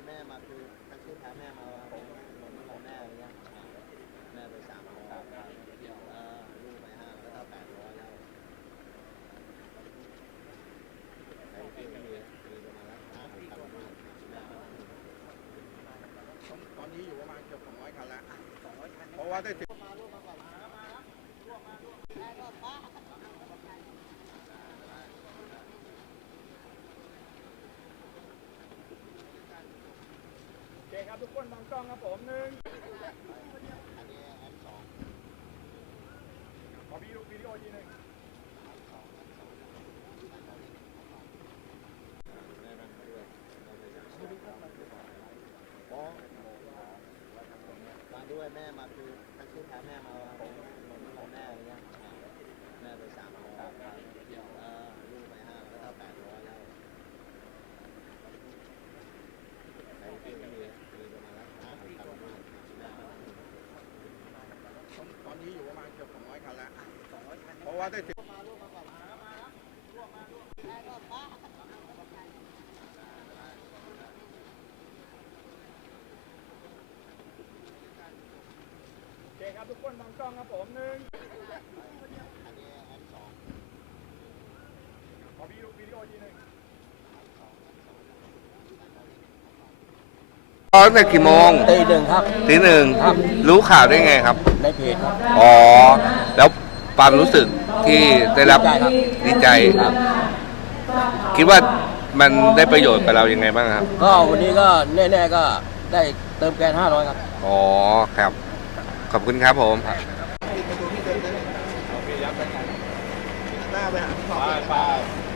ยแม่มาคือแท็กซี่พาแม่มาหมผมมาแม่อะไรเงี้ยแม่ไปสามร้อยเที่ยวเออลูกไปห้าแล้วถ้าแปดหันบตอนนี้อยู่ประมาณเกือบสองร้อยคันลพราะว่าได้ถึงมาร่วมมาก่อนมาแล้วมาแล้วร่วมมาร่วมแม่ก็ป้า ทุกคนมองกล้องครับผมหนึ่งขอวิดีโอวิดีโอทีหนึ่งมาด้วยแม่มาคือทั้งชื่อพาแม่มาของของแม่อะไรเงี้ยแม่ไปสามร้อยเออลูกไปห้าแล้วก็แปดร้อยแล้วในที่มีมีประมาณห้าหกพันบาทแม่ ตอนนี้อยู่ประมาณเกือบ200คันแล้วเพราะว่าได้ถึง โอเคครับทุกคนมองกล้องครับผมหนึ่งอันนี้แอปสองขอวิดีโอวิดีโอทีหนึ่งตอนแต่กี่โมงตีหนึ่งครับทีหนึ่งรู้ข่าวได้ไงครับ ในเพจครับ อ๋อ แล้วความรู้สึกที่ได้รับดีใจครับดีใจ ครับคิดว่ามันได้ประโยชน์กับเรายังไงบ้างครับ ก็วันนี้ก็แน่ๆก็ได้เติมแกนห้าร้อยครับ อ๋อครับ ขอบคุณครับผมหน้าไปหาขอบไปไป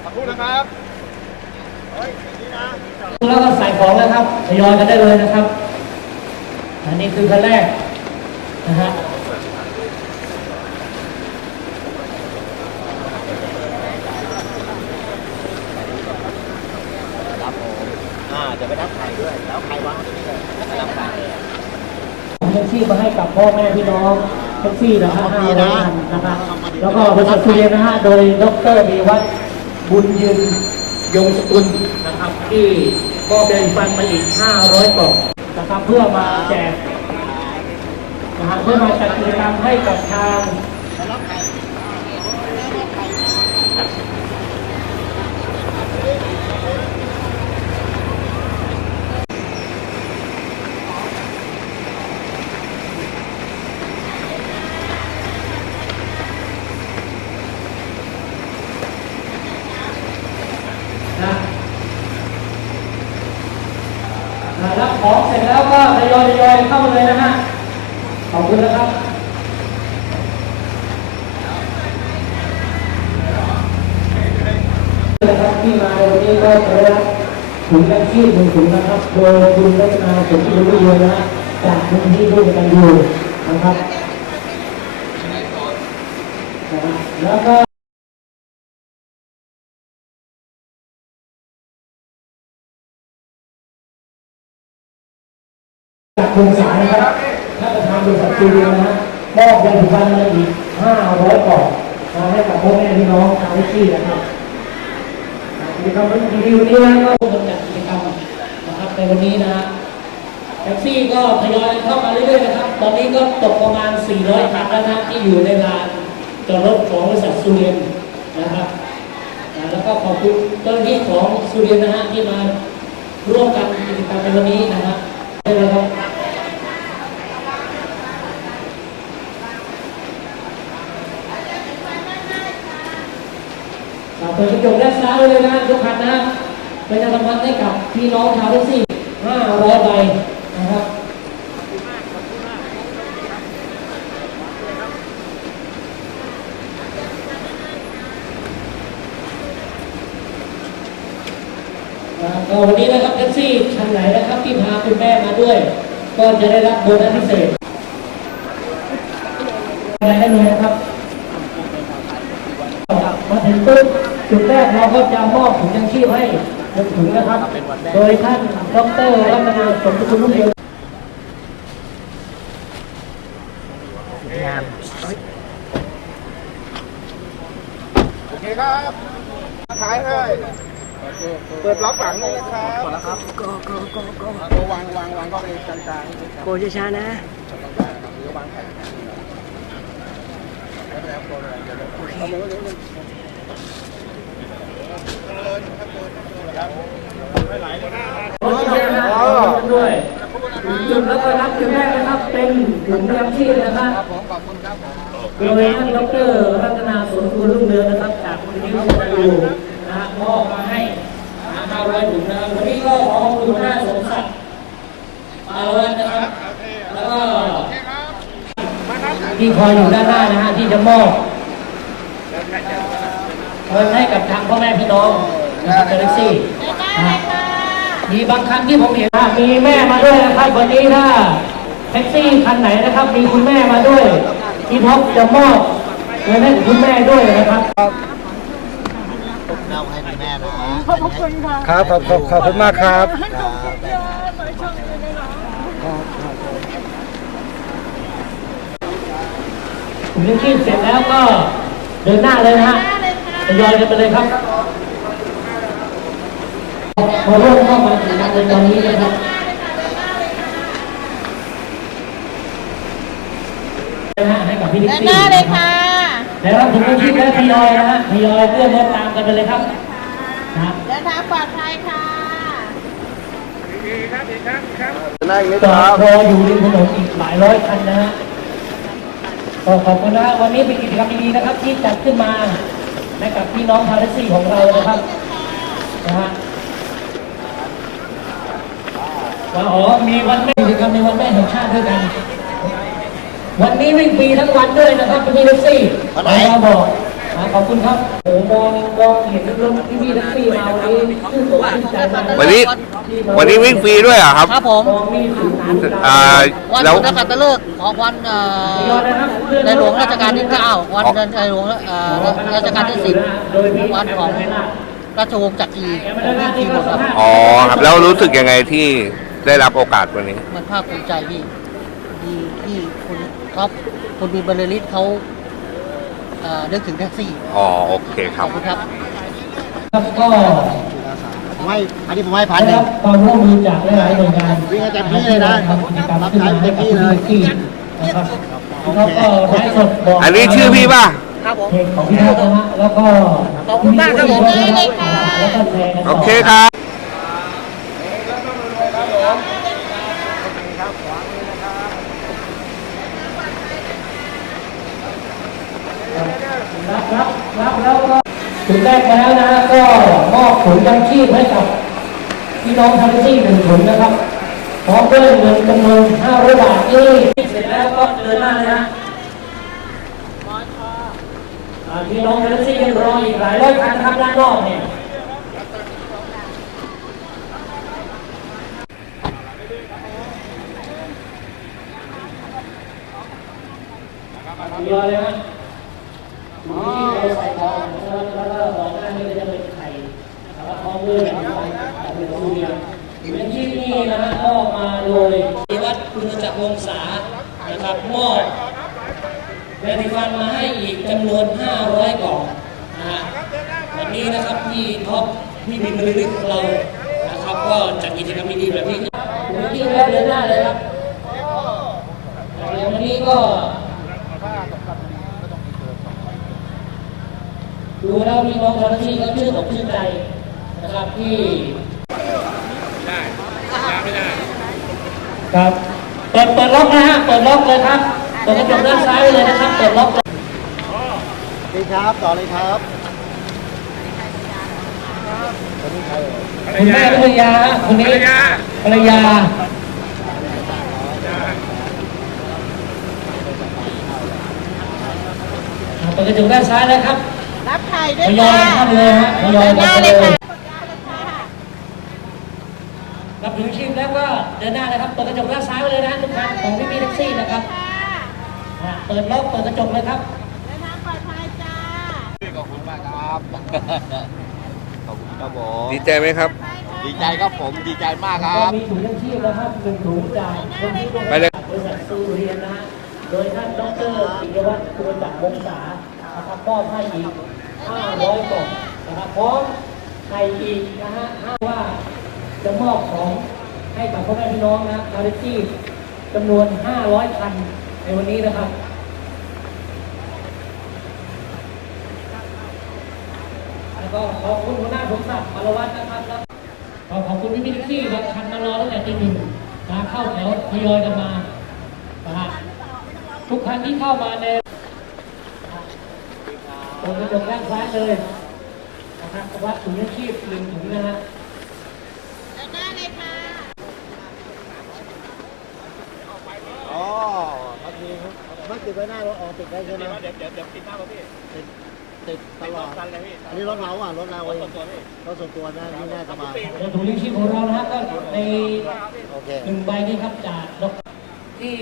ขอบคุณนะครับเฮ้ยอย่างนี้นะแล้วก็ใส่ของแล้วครับทยอยกันได้เลยนะครับ อันนี้คือคันแรกนะฮะ ครับผมอ่าจะไปรับไข่ด้วย แล้วไข่วางตรงนี้เลยไปรับไข่ แท็กซี่มาให้กับพ่อแม่พี่น้องแท็กซี่นะฮะห้าร้อยคันนะครับแล้วก็บริษัทสุเรียนนะฮะโดยดรมีวัฒน์บุญยืนยงสกุลนะครับ ที่มอบเดินฟันมาอีก 500กล่องนะครับเพื่อมาแจกนะฮะเพื่อมาจัดกิจกรรมให้กับทาง รับของเสร็จแล้วก็ทยอยทยอยเข้ามาเลยนะฮะ ขอบคุณนะครับนะครับที่มาวันนี้ก็จะได้รับถุงยังชีพหนึ่งถุงนะครับ โดยคุณรัตนาสมที่รู้เยอะนะจากมูลที่ร่วมกันอยู่นะครับ แล้วก็ ครงสารนะครับท่านประธานบริษัทซีเรียนะฮะมอบยาสีฟันมาอีก500กล่องมาให้กับพ่อแม่พี่น้องชาวไร่ที่นะครับกิจกรรมวันนี้วันนี้นะก็ร่วมจัดกิจกรรมนะครับในวันนี้นะฮะแท็กซี่ก็ทยอยเข้ามาเรื่อยๆนะครับ ตอนนี้ก็ตกประมาณ 400 คันแล้วนะที่อยู่ในลานจอดรถของบริษัทซูเรียนนะครับ แล้วก็ขอบคุณเจ้าหน้าที่ของซูเรียนนะฮะที่มาร่วมกันกิจกรรมในวันนี้นะฮะได้เลยครับ เปิดกระจกด้านซ้ายเลยนะทุกคันนะเป็นการสัมพันธ์ให้กับพี่น้องชาวแท็กซี่500ใบนะครับก็วันนี้นะครับแท็กซี่คันไหนนะครับที่พาคุณแม่มาด้วย ก็จะได้รับโบนัสพิเศษอะไรได้เลยนะครับ มาถึงปุ๊บจุดแรก เราก็จะมอบถุงยังชีพให้หนึ่งถุงนะครับ โดยท่านดรรัตนาสมคุณรุ่งเรืองโอเคครับท้ายให้เปิดล็อกหลังเลยนะครับครับก็ก็ก็ก็เอาวางวางวางเข้าไปกลางๆโกช้าๆนะหรือวางแผน แล้วแล้วตัวอะไรเดี๋ยวเอามือเดี๋ยวนึงไม่ไหลเลยนะรถจักรยานยนต์ด้วยจุดแล้วก็รับจุดแรกนะครับ เป็นถุงยางชีพนะครับโดยท่านดรรัตนาสนคุณรุ่งเรืองนะครับ จากมูลนิธิร่วมกันอยู่นะฮะมอบมาให้ห้าร้อยถุงนะครับวันนี้ก็ขอขอบคุณหน้าสมศักดิ์ปาละวันนะครับ แล้วก็ที่คอยอยู่ด้านหน้านะฮะที่จะมอบ เงินให้กับทางพ่อแม่พี่น้องนะครับแท็กซี่นะฮะมีบางคันที่ผมเห็นว่ามีแม่มาด้วยนะครับวันนี้ถ้าแท็กซี่คันไหนนะครับ มีคุณแม่มาด้วยที่ท็อปจะมอบเงินให้กับคุณแม่ด้วยนะครับเล่าให้คุณแม่นะขอบคุณค่ะครับขอบขอบขอบคุณมากครับให้ขอบคุณค่ะไปช่องเลยนะผมยังชีพเสร็จแล้วก็เดินหน้าเลยนะฮะ ทยอยกันไปเลยครับพอเริ่มเข้ามาถึงการเดินตอนนี้นะครับนะฮะให้กับพี่นิกด้านซี่หน้าเลยค่ะแล้วรับถุงยังชีพแล้วทยอยนะฮะทยอยเลื่อนรถตามกันไปเลยครับนะเดินทางปลอดภัยค่ะนั่งนิดจอครัดบรออยู่ริมถนนอีกหลายร้อยคันนะฮะก็ขอบคุณนะฮะวันนี้เป็นกิจกรรมดีๆนะครับที่จัดขึ้นมา ให้กับพี่น้องชาวแท็กซี่ของเรานะครับนะฮะว่าอ๋อมีวันแม่กิจกรรมในวันแม่แห่งชาติด้วยกัน วันนี้วิ่งฟรีทั้งวันด้วยนะครับพี่แท็กซี่เราบอกนะ ขอบคุณครับโอ้มองมองเห็นรถพี่พี่แท็กซี่มาวันนี้ชื่นอกชื่นใจมากวันนี้ วันนี้วิ่งฟรีด้วยเหรอครับครับผมมองมีสื่อสารอ่าวันแล้ว สุนทรคัตฤกษ์ของวันเอ่อในหลวงรัชกาลที่9วันเดินในหลวงเอ่อรัชกาลที่10วันของราชวงศ์จักรีของพี่ทีหมดครับอ๋อครับแล้วรู้สึกยังไงที่ได้รับโอกาสวันนี้ มันภาคภูมิใจพี่ที่ที่คุณท็อปคุณบีเบอร์เรลิสเขา เอ่อนึกถึงแท็กซี่อ๋อโอเคคขรัอบบ คุณครับครับก็ผมให้อันนี้ผมให้พันได้หนึ่รังบความร่วมมือจากหลายๆหน่วยงานวิ่งให้เต็มที่เลยนะทำกิจกรรมขึ้นมารับใช้เต็มที่เลยที่นะครับแล้วก็ไลฟ์สดบอกอันนี้ชื่อพี่ป่ะ ครับผม เพจของพี่ท็อปนะฮะแล้วก็ขอบคุณมากครับผมได้เลยค่ะแล้วก็แชร์กันโอต่อเคครับรับรับรับ แล้วก็ถึงแรกแล้วนะก็มอบถุงยังชีพให้กับพี่น้องทันซี่หนึ่งถุงนะครับพร้อมด้วยเงินจำนวน500บาทที่เสร็จแล้วก็เดินหน้าเลยนะพี่น้องท็กซี่ยังรออีกหลายร้อยคันนะครับด้านนอกเนี่ยรอเลยนะอยู่ที่เราใส่ของนะครับแล้วก็บอกหน้านี่ก็จะเป็นไข่แล้วพร้อมด้วยแบบเป็นทุเรียนเป็นที่นี่นะฮะมอบมาโดยวัดคุณจักรวงศานะครับมอบ เมดิฟันมาให้อีกจำนวน 500 กล่องนะฮะวันนี้นะครับพี่ท็อปพี่บินบริลิกของเรานะครับ ก็จัดกิจกรรมดีๆแบบนี้วันนี้แล้วเดือนหน้าเลยครับเดี๋ยววันนี้ก็ดูแล้วพี่น้องชาวที่ก็ชื่นอกชื่นใจนะครับที่ ครับ เปิดเปิดล็อกนะฮะ เปิดล็อกเลยครับ เปิดกระจกด้านซ้ายไว้เลยนะครับ เปิดล็อกดีครับต่อเลยครับคุณแม่ภรรยาคนนี้ภรรยาอ่าเปิดกระจกด้านซ้ายแล้วครับ รับไข่ด้ทวยยอค่ะยเข้าเลยฮะทยอยเดินหเข้าน้าเลเลย ย ค่ะ รับถึงชิมแล้วก็เดิ นหน้านะครับ เปิดกระจกด้านซ้ายไว้เลยนะทุกท่านของพี่พี่แท็กซี่นะครับอ่าเปิดล็อกเปิดกระจกเลยครับเดินทางปลอดภัยจ้าขอบคุณมากครับขอบคุณครับผมดีใจไหมครับ ดีใจครับผมดีใจมากคก็รับมีถุงยังชีพนะครับหนึ่งถุงจากคนที่ร่วมไปเลยบริษัทซูเรียนนะฮะโดยท่านดรปิยวัฒน์ควรจักรวงศานะครับมอบให้อีก500กล่องนะครับพร้อมไข่อีกนะฮะห้าว่าจะมอบของ ให้กับพ่อแม่พี่น้องนะคาริตี้จำนวน 500 คันในวันนี้นะครับ แล้วก็ขอบคุณหัวหน้าสมศักดิ์ปารวัตรนะครับแล้วก็ขอบคุณพี่พี่แท็กซี่บางคันมารอตั้งแต่ตีหนึ่งมาเข้าแถวทยอยกันมานะฮะทุกครั้งที่เข้ามาในตรงกระจกด้านซ้ายเลยนะครับวัดถุงยังชีพหนึ่งถุงนะฮะ เดินหน้าเลยค่ะ อ๋อครับนี่ครับไม่ ติดไว้หน้ารถออกติดได้ใช่ไหมเดี๋ยวเดี๋ยวเดี๋ยวปิดหน้ารถพี่ติดติดตลอดกันเลยพี่อันนี้รถเราอะรถเราเองส่รถส่วนตัวนะนี่น่สบายถุงยังชีพของเรานะฮะก็ในหนึ่งใบนี้ครับจากที่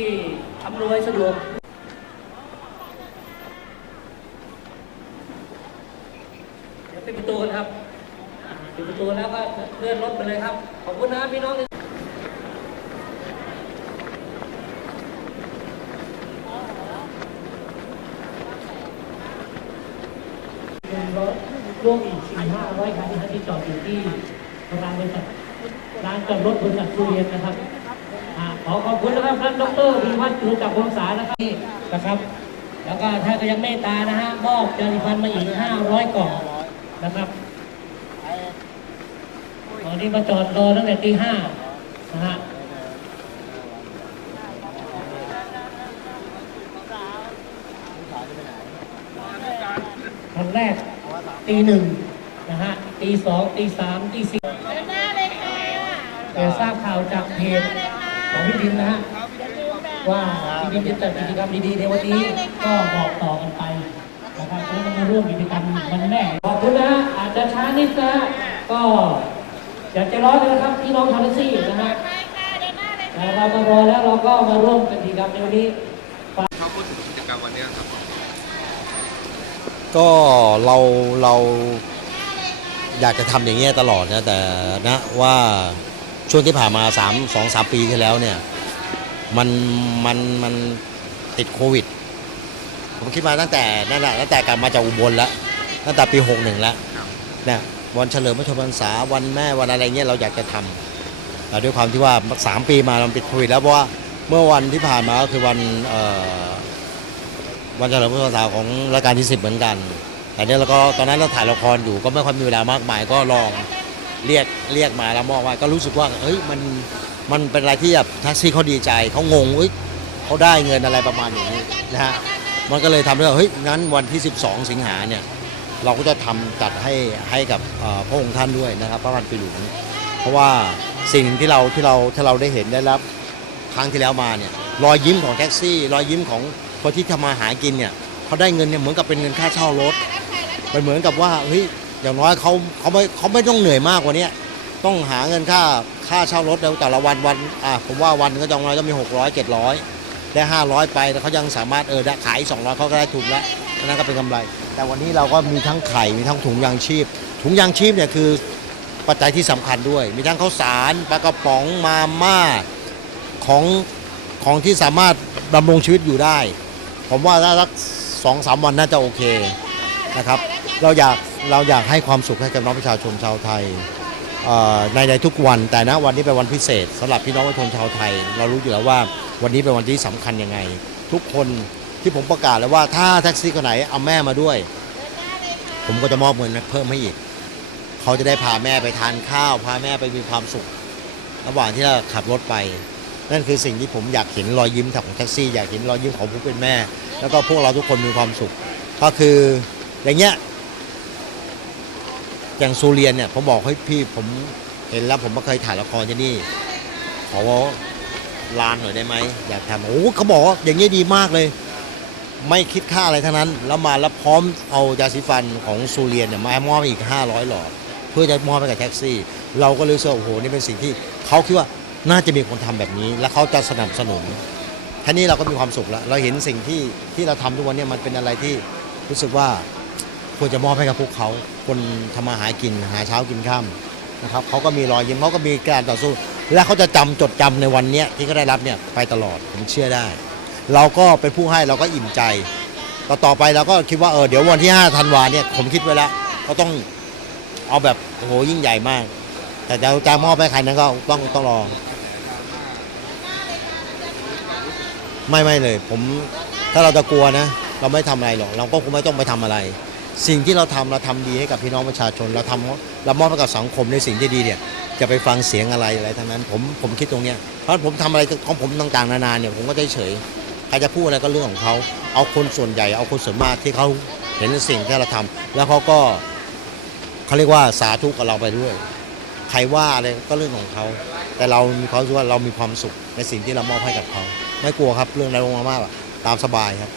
อำนวยสะดวกเดี๋ยวปิดประตูกันครับอ่าปิดประตูแล้วก็เลื่อนรถไปเลยครับขอบคุณนะพี่น้อง รวมรถร่วมอีก สี่ห้าร้อยคันนะที่จอดอยู่ที่ร้านบริษัทร้านจอดรถบริษัททุเรียนนะครับอ่าขอขอบคุณนะครับท่านดรพิวัฒน์กรุจักรวงศานะครับนี่นะครับ แล้วก็ถ้าก็ยังเมตตานะฮะมอบยาสีฟันมาอีกห้าร้อยกล่องนะครับตอนนี้มาจอดรอตั้งแต่ตีห้านะฮะคันแรกตีหนึ่งนะฮะ ตีสองตีสามตีสี่เดินหน้าเลยค่ะแต่ทราบข่าวจากเพจของพี่ดินนะฮะอย่าลืมแบบว่าพี่ดินจะจัดกิจกรรมดีๆในวันนี้ก็บอกต่อกันไปนะครับแล้วก็มาร่วมกิจกรรมวันแม่ขอบคุณนะฮะอาจจะช้านิดนะฮะก็อยากจะร้อนเลยนะครับพี่น้องชาวแท็กซี่นะฮะใช่ค่ะเดินหน้าเลยแต่เรามารอแล้วเราก็มาร่วมกิจกรรมในวันนี้เขาพูดถึงกิจกรรมวันนี้ครับก็เราเรา อยากจะทำอย่างเงี้ยตลอดนะแต่นะว่าช่วงที่ผ่านมา3 2 3 ปีที่แล้วเนี่ยมันมันมันติดโควิด ผมคิดมาตั้งแต่นั่นแหละตั้งแต่กลับมาจากอุบลแล้วตั้งแต่ปี 61 แล้วเนี่ยวันเฉลิมพระชนมพรรษาวันแม่วันอะไรเงี้ยเราอยากจะทำแต่ด้วยความที่ว่า 3 ปีมาเราปิดโควิดแล้วเพราะว่าเมื่อวันที่ผ่านมาก็คือวันวันเฉลิมพระชนมพรรษาของรายการที่ 10 เหมือนกัน แต่เนี่ยเราก็ตอนนั้นเราถ่ายละครอยู่ก็ไม่ค่อยมีเวลามากมาย ก็ลองเรียกเรียกมาแล้วมองว่าก็รู้สึกว่าเฮ้ยมันมันเป็นอะไรที่แบบแท็กซี่เขาดีใจเขางงเฮ้ยเขาได้เงินอะไรประมาณอย่างนี้นะฮะมันก็เลยทำให้เราเฮ้ยงั้นวันที่ 12 สิงหาเนี่ยเราก็จะทำจัดให้ให้กับพระองค์ท่านด้วยนะครับพระพันปีหลวงเพราะว่าสิ่งที่เราที่เราที่เราได้เห็นได้รับครั้งที่แล้วมาเนี่ยรอยยิ้มของแท็กซี่ รอยยิ้มของคนที่ทำมาหากินเนี่ยเขาได้เงินเนี่ยเหมือนกับเป็นเงินค่าเช่ารถ มันเหมือนกับว่าเฮ้ยอย่างน้อยเขาเขาไม่เขาไม่ต้องเหนื่อยมากกว่านี้ต้องหาเงินค่าค่าเช่ารถแล้วแต่ละวันวันอะผมว่าวันก็จอย่างน้อยต้องมี 600 700 ได้ 500 ไปแล้วเขายังสามารถเออได้ขาย 200เขาก็ได้ทุนแล้วนั่นก็เป็นกำไร แต่วันนี้เราก็มีทั้งไข่มีทั้งถุงยางชีพ ถุงยางชีพเนี่ยคือปัจจัยที่สำคัญด้วย มีทั้งข้าวสารปลากระป๋องมาม่าของของที่สามารถดำรงชีวิตอยู่ได้ ผมว่าถ้าสักสองสามวันน่าจะโอเคนะครับ เราอยากเราอยากให้ความสุขให้กับน้องประชาชนชาวไทยในในทุกวัน แต่นะวันนี้เป็นวันพิเศษสำหรับพี่น้องประชาชนชาวไทย เรารู้อยู่แล้วว่าวันนี้เป็นวันที่สำคัญยังไง ทุกคนที่ผมประกาศแล้วว่าถ้าแท็กซี่คนไหนเอาแม่มาด้วย ผมก็จะมอบเงินเพิ่มให้อีก เขาจะได้พาแม่ไปทานข้าว พาแม่ไปมีความสุข ระหว่างที่เราขับรถไป นั่นคือสิ่งที่ผมอยากเห็นรอยยิ้มของแท็กซี่อยากเห็นรอยยิ้มของผู้เป็นแม่ แล้วก็พวกเราทุกคนมีความสุข ก็คืออย่างเงี้ย อย่างซูเรียนเนี่ยผมบอกให้พี่ผมเห็นแล้วผมไม่เคยถ่ายละครที่นี่ขอลานหน่อยได้ไหมอยากทำโอ้เขาบอกอย่างเงี้ดีมากเลย ไม่คิดค่าอะไรทั้งนั้น แล้วมาแล้วพร้อมเอายาสีฟันของซูเรียนเนี่ยมามอบอีก 500 หลอด เพื่อจะมอบให้กับแท็กซี่ เราก็รู้สึกโอ้โหนี่เป็นสิ่งที่เขาคิดว่าน่าจะมีคนทำแบบนี้ และเขาจะสนับสนุนแค่นี้เราก็มีความสุขแล้วเราเห็นสิ่งที่ที่เราทำทุกวันเนี้มันเป็นอะไรที่รู้สึกว่า ควรจะมอบให้กับพวกเขาคนทำมาหากินหาเช้ากินข้ามนะครับเขาก็มีรอยยิ้มเขาก็มีการต่อสู้ และเขาจะจำจดจำในวันนี้ที่เขาได้รับเนี่ยไปตลอดผมเชื่อได้ เราก็เป็นผู้ให้เราก็อิ่มใจต่อต่อไปเราก็คิดว่าเออเดี๋ยววันที่5ธันวาเนี่ยผมคิดไว้แล้วก็ต้องเอาแบบโอ้โหยิ่งใหญ่มาก แต่จะจะมอบให้ใครนั้นก็ต้องต้องรอไม่ไม่เลย ผมถ้าเราจะกลัวนะ เราไม่ทำอะไรหรอก เราก็คงไม่ต้องไปทำอะไร สิ่งที่เราทำเราทำดีให้กับพี่น้องประชาชน เราทำเรามอบให้กับสังคมในสิ่งที่ดีเนี่ยจะไปฟังเสียงอะไรอะไรทั้งนั้น ผมผมคิดตรงเนี้ยเพราะผมทำอะไรของผมต่างๆนานาเนี่ยผมก็เฉยใครจะพูดอะไรก็เรื่องของเขาเอาคนส่วนใหญ่ เอาคนส่วนมากที่เขาเห็นสิ่งที่เราทำแล้วเขาก็เขาเรียกว่าสาธุกับเราไปด้วย ใครว่าอะไรก็เรื่องของเขา แต่เรามีความรู้ว่าเรามีความสุขในสิ่งที่เรามอบให้กับเขา ไม่กลัวครับเรื่องอะไรลงมามากตามสบายครับ